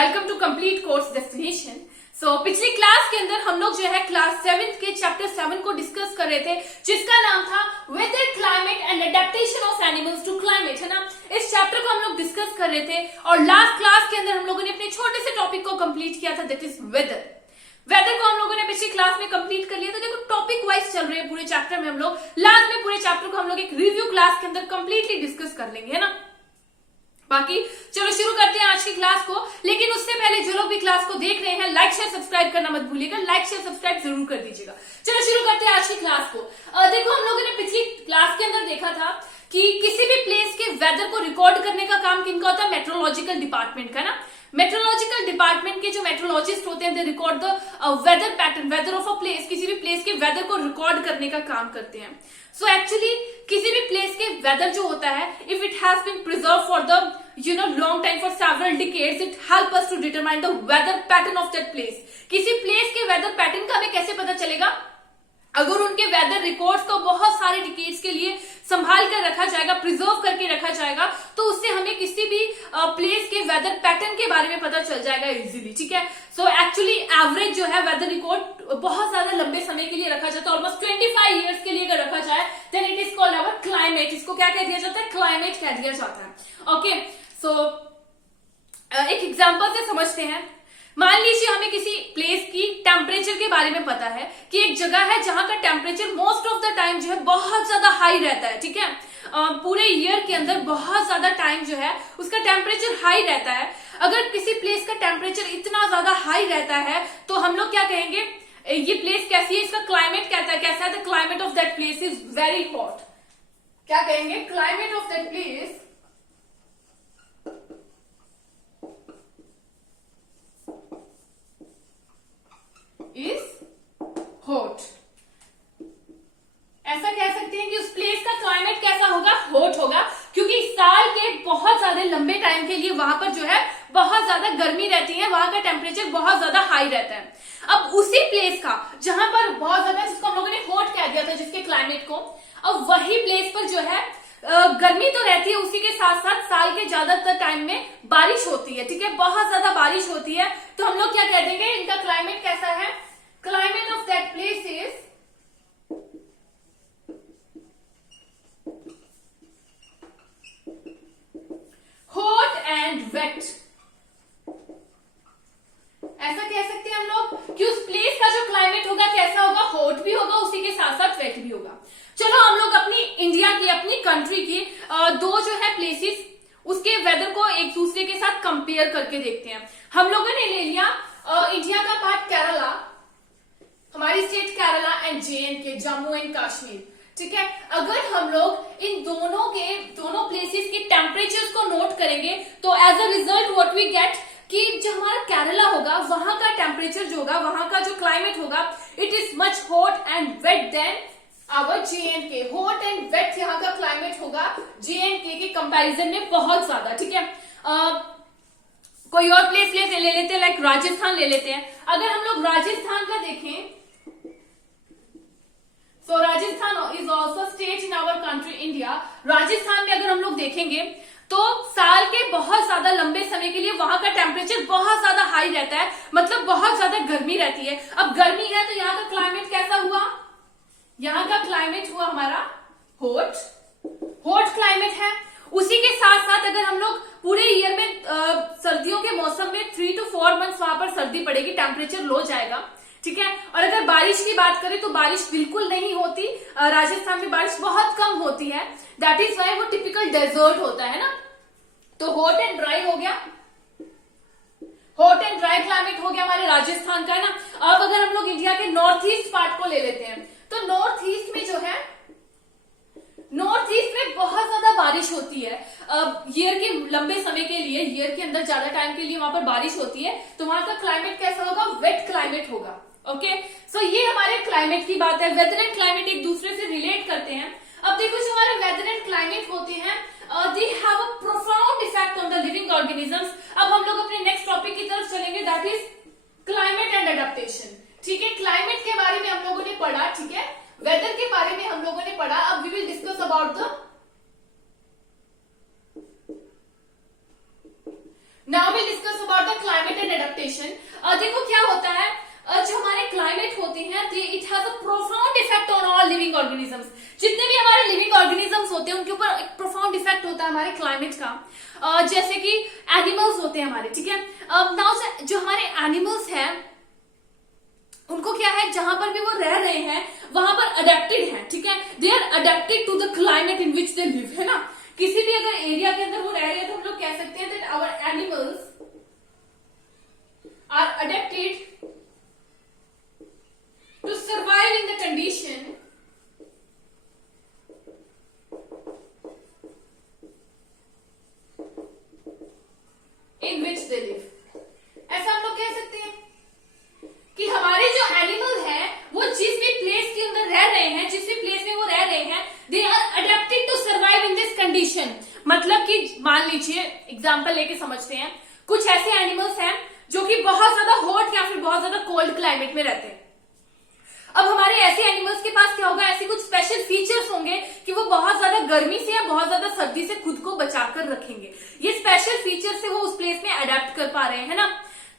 Welcome to complete course destination. So पिछली class के अंदर हम लोग जो है क्लास 7 के चैप्टर 7 को डिस्कस कर रहे थे, जिसका नाम था weather, climate and adaptation of animals to climate, है ना। इस चैप्टर को हम लोग डिस्कस कर रहे थे और लास्ट क्लास के अंदर हम लोगों ने अपने छोटे से टॉपिक को कंप्लीट किया था, दैट इज वेदर। वेदर को हम लोगों ने पिछली क्लास में कंप्लीट कर लिया। तो देखो टॉपिक वाइज चल रहे हैं पूरे चैप्टर में, हम लोग लास्ट में पूरे चैप्टर को हम लोग एक रिव्यू क्लास के अंदर कंप्लीटली डिस्कस कर लेंगे, है ना। बाकी चलो शुरू करते हैं आज की क्लास को, लेकिन उससे पहले जो लोग भी क्लास को देख रहे हैं लाइक शेयर सब्सक्राइब करना मत भूलिएगा, लाइक शेयर सब्सक्राइब जरूर कर दीजिएगा। चलो शुरू करते हैं आज की क्लास को। देखो हम लोगों ने पिछली क्लास के अंदर देखा था कि किसी भी प्लेस के वेदर को रिकॉर्ड करने का काम किनका होता है, मेट्रोलॉजिकल डिपार्टमेंट का ना। मेट्रोलॉजिकल डिपार्टमेंट के जो मेट्रोलॉजिस्ट होते हैं, they record the weather pattern, weather of a place, किसी भी प्लेस के वेदर को रिकॉर्ड करने का काम करते हैं। सो एक्चुअली किसी भी प्लेस के वेदर जो होता है, if it has been preserve for the long time, for several decades, it help us to determine the weather pattern of that place. किसी प्लेस के वेदर पैटर्न का हमें कैसे पता चलेगा? अगर उनके वेदर रिकॉर्ड्स को बहुत सारे डिकेड्स के लिए संभाल कर रखा जाएगा, प्रिजर्व करके रखा जाएगा, तो उससे हमें किसी भी प्लेस के वेदर पैटर्न के बारे में पता चल जाएगा इजीली, ठीक है। सो एक्चुअली एवरेज जो है वेदर रिकॉर्ड बहुत ज्यादा लंबे समय के लिए रखा जाता है, ऑलमोस्ट 25 ईयर्स के लिए अगर रखा जाए, then it is called our climate. इसको क्या कह दिया जाता है? क्लाइमेट कह दिया जाता है। ओके, सो एक एग्जांपल से समझते हैं। मान लीजिए हमें किसी प्लेस की टेम्परेचर के बारे में पता है कि एक जगह है जहां का temperature most of the time जो है बहुत ज्यादा हाई रहता है, ठीक है। पूरे ईयर के अंदर बहुत ज्यादा टाइम जो है उसका टेम्परेचर हाई रहता है। अगर किसी प्लेस का टेम्परेचर इतना ज्यादा हाई रहता है तो हम लोग क्या कहेंगे, ये प्लेस कैसी है, इसका क्लाइमेट कैसा है? The climate of that place is very hot. क्या कहेंगे? Climate of that place is hot. ऐसा कह सकते हैं कि उस प्लेस का क्लाइमेट कैसा होगा? हॉट होगा, क्योंकि साल के बहुत ज्यादा लंबे टाइम के लिए वहां पर जो है बहुत ज्यादा गर्मी रहती है, वहां का टेम्परेचर बहुत ज्यादा हाई रहता है। अब उसी प्लेस का जहां पर बहुत ज्यादा, जिसको हम लोगों ने हॉट कह दिया था जिसके क्लाइमेट को, अब वही प्लेस पर जो है गर्मी तो रहती है, उसी के साथ साथ साल के ज्यादातर टाइम में बारिश होती है, ठीक है। बहुत ज्यादा बारिश होती है, तो हम लोग क्या कह देंगे, इनका क्लाइमेट कैसा है? Climate of that place is hot and wet. ऐसा कह सकते हैं हम लोग कि उस प्लेस का जो क्लाइमेट होगा कैसा होगा? हॉट भी होगा, उसी के साथ साथ वेट भी होगा। चलो हम लोग अपनी इंडिया की, अपनी कंट्री की दो जो है प्लेसेस, उसके वेदर को एक दूसरे के साथ कंपेयर करके देखते हैं। हम लोगों ने ले लिया इंडिया का पार्ट केरला, हमारी state Kerala and JNK, Jammu and Kashmir, ठीक है। अगर हम लोग इन दोनों प्लेसेस के टेम्परेचर्स को नोट करेंगे तो as a result what we get कि जो हमारा केरला होगा वहां का टेम्परेचर जो होगा, वहां का जो क्लाइमेट होगा, it is much hot and wet then our JNK। Hot and wet यहाँ का क्लाइमेट होगा JNK के कंपैरिजन में बहुत ज्यादा, ठीक है। कोई और प्लेस ले लेते हैं, लाइक राजस्थान ले लेते हैं। अगर हम लोग राजस्थान का देखें, so Rajasthan is also state in our country India. Rajasthan में अगर हम लोग देखेंगे तो साल के बहुत ज्यादा लंबे समय के लिए वहां का टेम्परेचर बहुत ज्यादा हाई रहता है, मतलब बहुत ज्यादा गर्मी रहती है। अब गर्मी है तो यहाँ का क्लाइमेट कैसा हुआ? यहाँ का क्लाइमेट हुआ हमारा हॉट क्लाइमेट है। उसी के साथ साथ अगर हम लोग पूरे ईयर में सर्दियों के मौसम में 3 to 4 मंथ्स वहां पर सर्दी पड़ेगी, टेम्परेचर लो जाएगा, ठीक है। और अगर बारिश की बात करें तो बारिश बिल्कुल नहीं होती, राजस्थान में बारिश बहुत कम होती है, दैट इज वाई वो टिपिकल डेजर्ट होता है ना। तो हॉट एंड ड्राई हो गया, हॉट एंड ड्राई क्लाइमेट हो गया हमारे राजस्थान का, है ना। अब अगर हम लोग इंडिया के नॉर्थ ईस्ट पार्ट को ले लेते हैं, तो नॉर्थ ईस्ट में जो है, नॉर्थ ईस्ट में बहुत ज्यादा बारिश होती है ईयर के लंबे समय के लिए, ईयर के अंदर ज्यादा टाइम के लिए वहां पर बारिश होती है, तो वहां का क्लाइमेट कैसा होगा? वेट क्लाइमेट होगा। ओके, सो ये हमारे क्लाइमेट की बात है। वेदर एंड क्लाइमेट एक दूसरे से रिलेट करते हैं। अब देखो जो हमारे वेदर एंड क्लाइमेट होते हैं, they have a profound effect on the living organisms. अब हम लोग अपने नेक्स्ट टॉपिक की तरफ चलेंगे, that is climate and adaptation, ठीक है। क्लाइमेट के बारे में हम लोगों ने पढ़ा, ठीक है। वेदर के बारे में हम लोगों ने पढ़ा। अब we will discuss about the Now we'll discuss about the climate adaptation, देखो क्या होता है, जो हमारे क्लाइमेट होते हैं it has a profound effect on all living organisms. जितने भी हमारे लिविंग ऑर्गेनिजम्स होते हैं उनके ऊपर एक प्रोफाउंड इफेक्ट होता है हमारे क्लाइमेट का। जैसे कि एनिमल्स होते हैं हमारे, ठीक है। नाउ जो हमारे एनिमल्स हैं उनको क्या है, जहां पर भी वो रह रहे हैं वहां पर अडेप्टेड है, ठीक है। They are adapted to the climate in which they live, है ना। किसी भी अगर एरिया के अंदर वो रह रहे हैं तो हम लोग कह सकते हैं that our animals are adapted to survive in the condition in which they live। ऐसा हम लोग कह सकते हैं कि हमारे जो एनिमल है वो जिस भी प्लेस के अंदर रह रहे हैं, जिस भी प्लेस में वो रह रहे हैं, they are adapted to survive in this condition. मतलब कि मान लीजिए एग्जांपल लेके समझते हैं, कुछ ऐसे एनिमल्स हैं जो कि बहुत ज्यादा हॉट या फिर बहुत ज्यादा कोल्ड क्लाइमेट में रहते हैं। अब हमारे ऐसे एनिमल्स के पास क्या होगा, ऐसे कुछ स्पेशल फीचर्स होंगे कि वो बहुत ज्यादा गर्मी से या बहुत ज्यादा सर्दी से खुद को बचाकर रखेंगे। ये स्पेशल फीचर से वो उस प्लेस में अडेप्ट कर पा रहे हैं, है ना।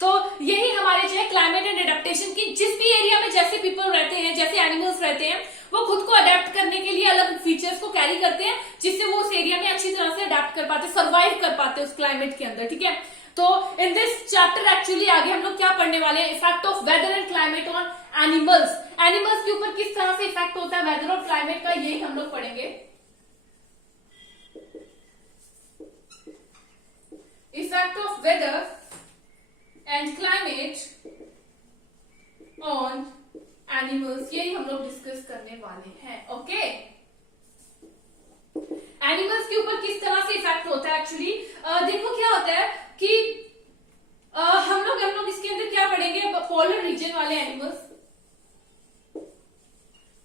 तो यही हमारे जो है क्लाइमेट एंड एडेप्टेशन की, जिस भी एरिया में जैसे पीपल रहते हैं, जैसे एनिमल्स रहते हैं, वो खुद को अडेप्ट करने के लिए अलग फीचर्स को कैरी करते हैं जिससे वो उस एरिया में अच्छी तरह से अडेप्ट कर पाते, सर्वाइव कर पाते उस क्लाइमेट के अंदर, ठीक है। तो इन दिस चैप्टर एक्चुअली आगे हम लोग क्या पढ़ने वाले हैं, effect of weather and climate on animals. Animals के ऊपर किस तरह से इफेक्ट होता है वेदर और क्लाइमेट का, यही हम लोग पढ़ेंगे। Effect of weather and climate on animals, यही हम लोग डिस्कस करने वाले हैं, ओके। एनिमल्स के ऊपर किस तरह से इफेक्ट होता है एक्चुअली, देखो क्या होता है कि हम लोग इसके अंदर क्या पढ़ेंगे, पोलर रीजन वाले animals,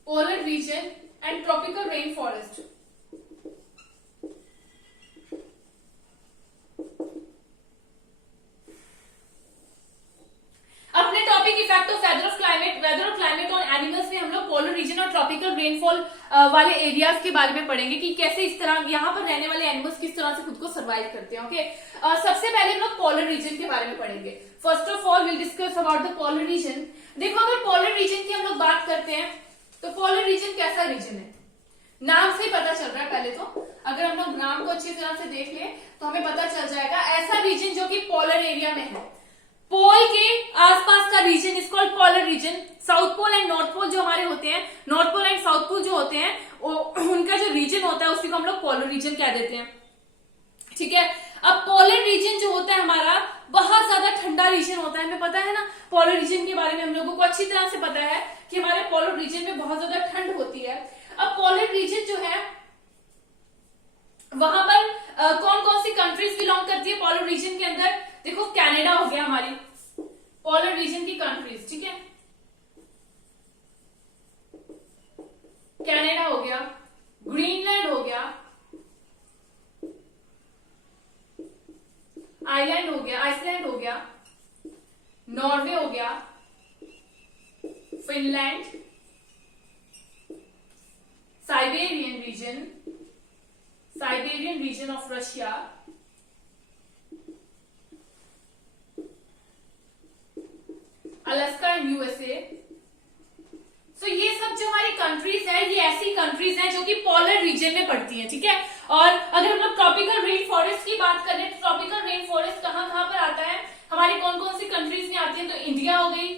polar region and tropical rain forest. अपने टॉपिक इफेक्ट ऑफ वेदर और क्लाइमेट ऑन एनिमल्स में हम लोग पोलर रीजन और ट्रॉपिकल रेनफॉल वाले एरियाज के बारे में पढ़ेंगे कि कैसे इस तरह यहाँ पर रहने वाले एनिमल्स किस तरह से खुद को सर्वाइव करते हैं, ओके। सबसे पहले हम लोग पोलर रीजन के बारे में पढ़ेंगे। First of all will discuss about the polar region. देखो अगर पोलर रीजन की हम लोग बात करते हैं तो पोलर रीजन कैसा रीजन है, नाम से ही पता चल रहा है। पहले तो अगर हम लोग नाम को अच्छी तरह से देख ले तो हमें पता चल जाएगा, ऐसा रीजन जो कि पोलर एरिया में है, पोल के आसपास का region is called polar region. South pole and north pole जो हमारे होते हैं, north pole and south pole जो होते हैं उनका जो रीजन होता है उसी को हम लोग पोलर रीजन कह देते हैं, ठीक है। अब पोलर रीजन जो होता है हमारा बहुत ज्यादा ठंडा रीजन होता है, हमें पता है ना। पोलर रीजन के बारे में हम लोगों को अच्छी तरह से पता है कि हमारे पोलर रीजन में बहुत ज्यादा ठंड होती है। अब पोलर रीजन जो है वहां पर कौन कौन सी कंट्रीज बिलोंग करती है पोलर रीजन के अंदर, देखो कनाडा हो गया हमारी पोलर रीजन की कंट्रीज, ठीक है। कनाडा हो गया, ग्रीनलैंड हो गया, आइसलैंड हो गया, नॉर्वे हो गया, Finland, Siberian region of Russia, Alaska and USA. So ये सब जो हमारी कंट्रीज है ये ऐसी कंट्रीज हैं जो कि पोलर रीजन में पड़ती हैं, ठीक है। और अगर हम लोग ट्रॉपिकल रेन फॉरेस्ट की बात करें तो ट्रॉपिकल रेन फॉरेस्ट कहां कहां पर आता है, हमारी कौन कौन सी कंट्रीज में आती है, तो इंडिया हो गई,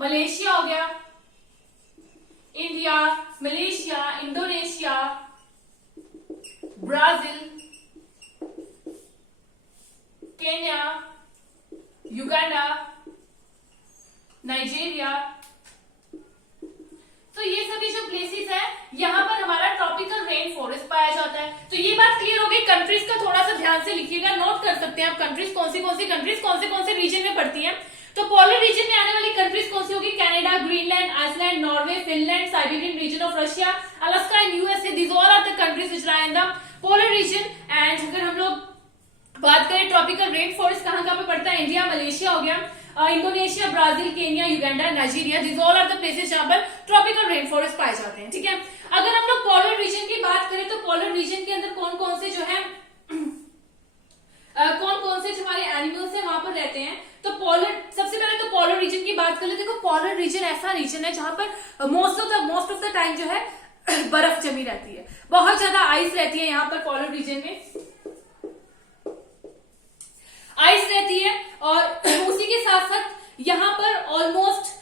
मलेशिया हो गया, India, Malaysia, Indonesia, Brazil, Kenya, Uganda, Nigeria. तो ये सभी जो प्लेसेस है यहाँ पर हमारा ट्रॉपिकल रेन फॉरेस्ट पाया जाता है। तो ये बात क्लियर हो गई। कंट्रीज का थोड़ा सा ध्यान से लिखिएगा, नोट कर सकते हैं आप कंट्रीज कौन सी कंट्रीज कौन से रीजन में पड़ती हैं। तो पोलर रीजन में आने वाली कंट्रीज कौन सी होगी, Canada, Greenland, Iceland, Norway, Finland, Siberian region of Russia, Alaska and USA. These all are the countries which lie in the polar region. And अगर हम लोग बात करें ट्रॉपिकल रेन फॉरेस्ट कहां कहां पे पड़ता है, इंडिया, मलेशिया हो गया, Indonesia, Brazil, Kenya, Uganda, Nigeria. These all are the places जहां पर ट्रॉपिकल रेन फॉरेस्ट पाए जाते हैं, ठीक है। अगर हम लोग पोलर रीजन की बात करें तो पोलर रीजन के अंदर कौन कौन से जो है कौन कौन से जो हमारे एनिमल्स है वहां पर रहते हैं, ऐसा रीजन है जहां पर मोस्ट ऑफ द टाइम जो है बर्फ जमी रहती है, बहुत ज्यादा आइस रहती है यहाँ पर पोलर रीजन में, आइस रहती है। और उसी के साथ साथ यहाँ पर ऑलमोस्ट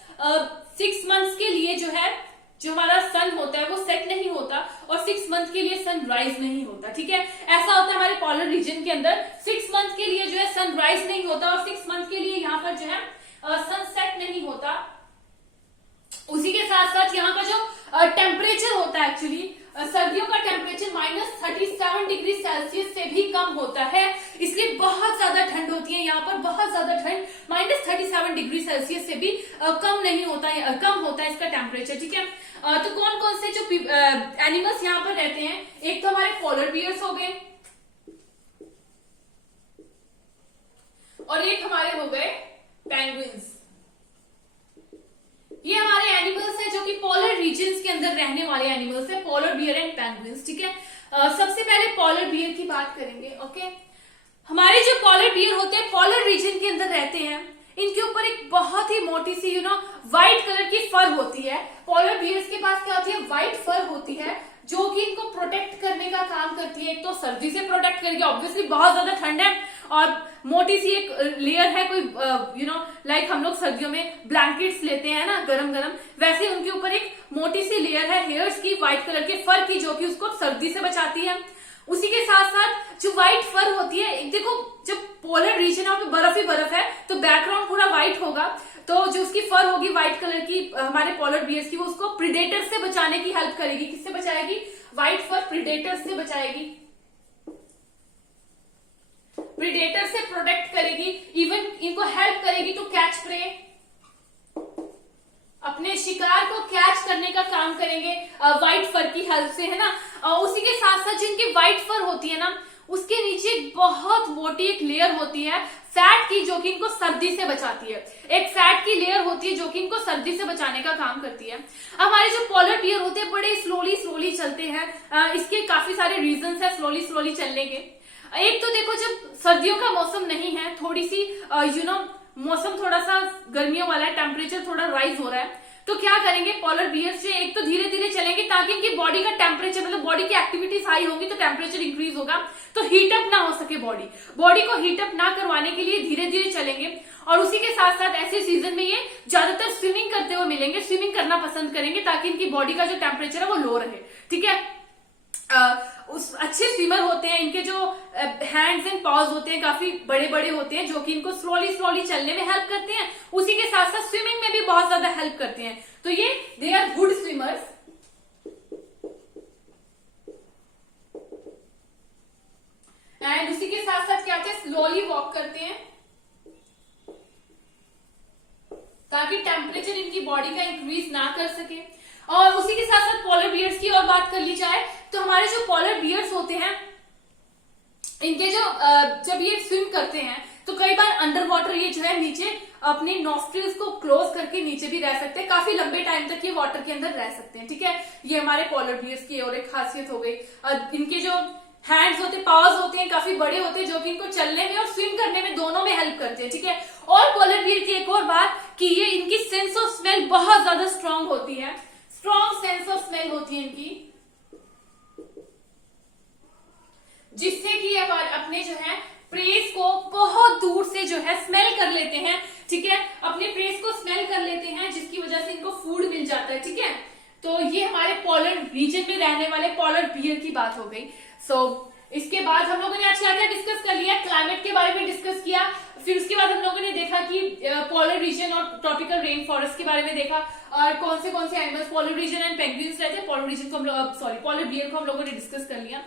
6 मंथ्स के लिए जो है जो हमारा सन होता है वो सेट नहीं होता और 6 मंथ के लिए सनराइज नहीं होता, ठीक है। ऐसा होता है हमारे पोलर रीजन के अंदर, 6 मंथ के लिए जो है सनराइज नहीं होता और 6 मंथ के लिए यहाँ पर जो है सनसेट नहीं होता। उसी के साथ साथ यहाँ का जो टेम्परेचर होता है, एक्चुअली सर्दियों का टेम्परेचर -37 डिग्री सेल्सियस से भी कम होता है, इसलिए बहुत ज्यादा ठंड होती है यहाँ पर, बहुत ज्यादा ठंड, -37 डिग्री सेल्सियस से भी कम नहीं होता है, कम होता है इसका टेम्परेचर, ठीक है। तो कौन कौन से जो एनिमल्स यहाँ पर रहते हैं, एक तो हमारे पोलर बियर्स हो गए और एक हमारे हो गए पेंगुइन्स। ये हमारे एनिमल्स हैं जो कि पोलर रीजन्स के अंदर रहने वाले एनिमल्स हैं, पोलर बियर एंड पेंगुइन्स, ठीक है। सबसे पहले पोलर बियर की बात करेंगे, ओके। हमारे जो पोलर बियर होते हैं पोलर रीजन के अंदर रहते हैं, इनके ऊपर एक बहुत ही मोटी सी व्हाइट कलर की फर होती है। पोलर बियर्स के पास क्या होती है, व्हाइट फर होती है जो कि इनको प्रोटेक्ट करने का काम करती है। एक तो सर्दी से प्रोटेक्ट करेगी, ऑब्वियसली बहुत ज्यादा ठंड है और मोटी सी एक लेयर है, कोई लाइक हम लोग सर्दियों में ब्लैंकेट्स लेते हैं ना गरम गरम, वैसे उनके ऊपर एक मोटी सी लेयर है हेयर्स की, व्हाइट कलर के फर की, जो कि उसको सर्दी से बचाती है। उसी के साथ साथ जो व्हाइट फर होती है, देखो जब पोलर रीजन है वहां पे बर्फ ही बर्फ है तो बैकग्राउंड पूरा व्हाइट होगा, तो जो उसकी फर होगी व्हाइट कलर की हमारे पोलर बियर्स की, वो उसको प्रीडेटर से बचाने की हेल्प करेगी। किससे बचाएगी, व्हाइट फर प्रीडेटर से बचाएगी, प्रीडेटर से प्रोटेक्ट करेगी, इवन इनको हेल्प करेगी टू कैच प्रे, अपने शिकार को कैच करने का काम करेंगे व्हाइट फर की हेल्प से, है ना। उसी के साथ साथ जिनकी व्हाइट फर होती है ना, उसके नीचे बहुत मोटी एक लेयर होती है फैट की, जो कि इनको सर्दी से बचाती है। एक फैट की लेयर होती है जो कि इनको सर्दी से बचाने का काम करती है। अब हमारे जो पोलर बियर होते हैं बड़े स्लोली चलते हैं, इसके काफी सारे रीजंस है स्लोली चलने के। एक तो देखो जब सर्दियों का मौसम नहीं है, थोड़ी सी मौसम थोड़ा सा गर्मियों वाला है, टेम्परेचर थोड़ा राइज हो रहा है, तो क्या करेंगे पोलर बियर्स से, एक तो धीरे धीरे चलेंगे ताकि इनकी बॉडी का टेम्परेचर, मतलब बॉडी की एक्टिविटीज हाई होंगी तो टेम्परेचर इंक्रीज होगा, तो हीटअप ना हो सके बॉडी को हीटअप ना करवाने के लिए धीरे धीरे चलेंगे। और उसी के साथ साथ ऐसे सीजन में ये ज्यादातर स्विमिंग करते हुए मिलेंगे, स्विमिंग करना पसंद करेंगे ताकि इनकी बॉडी का जो टेम्परेचर है वो लो रहे, ठीक है। उस अच्छे स्विमर होते हैं, इनके जो हैंड्स एंड पॉज होते हैं काफी बड़े बड़े होते हैं, जो कि इनको स्लोली चलने में हेल्प करते हैं, उसी के साथ साथ स्विमिंग में भी बहुत ज्यादा हेल्प करते हैं। तो ये they are good swimmers. And उसी के साथ साथ क्या होते हैं, स्लोली वॉक करते हैं ताकि टेम्परेचर इनकी बॉडी का इंक्रीज ना कर सके। और उसी के साथ साथ पोलर बियर्स की और बात कर ली जाए तो हमारे जो पोलर बियर्स होते हैं, इनके जो जब ये स्विम करते हैं तो कई बार अंडर वाटर ये जो है नीचे अपनी नॉस्ट्रिल्स को क्लोज करके नीचे भी रह सकते हैं, काफी लंबे टाइम तक ये वाटर के अंदर रह सकते हैं, ठीक है। ये हमारे पोलर बियर्स की और एक खासियत हो गई। इनके जो हैंड्स होते हैं, पावर्स होते हैं, काफी बड़े होते हैं, जो कि इनको चलने में और स्विम करने में दोनों में हेल्प करते हैं, ठीक है। और पोलर बियर की एक और बात कि ये इनकी सेंस ऑफ स्मेल बहुत ज्यादा स्ट्रांग होती है, स्ट्रॉन्ग सेंस ऑफ स्मेल होती है इनकी, जिससे कि अपने जो है प्रेस को बहुत दूर से जो है स्मेल कर लेते हैं, ठीक है। अपने प्रेस को स्मेल कर लेते हैं जिसकी वजह से इनको फूड मिल जाता है, ठीक है। तो ये हमारे पोलर रीजन में रहने वाले पोलर बियर की बात हो गई। इसके बाद हम लोगों ने आज क्या क्या डिस्कस कर लिया, क्लाइमेट के बारे में डिस्कस किया, फिर उसके बाद हम लोगों ने देखा कि पोलर रीजन और ट्रॉपिकल रेन फॉरेस्ट के बारे में देखा, और कौन से animals polar region and penguins रहते हैं। पोलर रीजन को हम लोग पोलर बियर को हम लोगों ने डिस्कस कर लिया।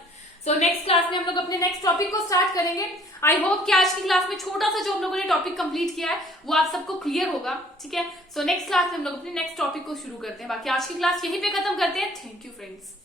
नेक्स्ट क्लास में हम लोग अपने नेक्स्ट टॉपिक को स्टार्ट करेंगे। आई होप कि आज की क्लास में छोटा सा जो हम लोगों ने टॉपिक कंप्लीट किया है वो आप सबको क्लियर होगा, ठीक है। नेक्स्ट क्लास में हम लोग अपने नेक्स्ट टॉपिक को शुरू करते हैं। बाकी आज की क्लास यहीं पे खत्म करते हैं। Thank you friends.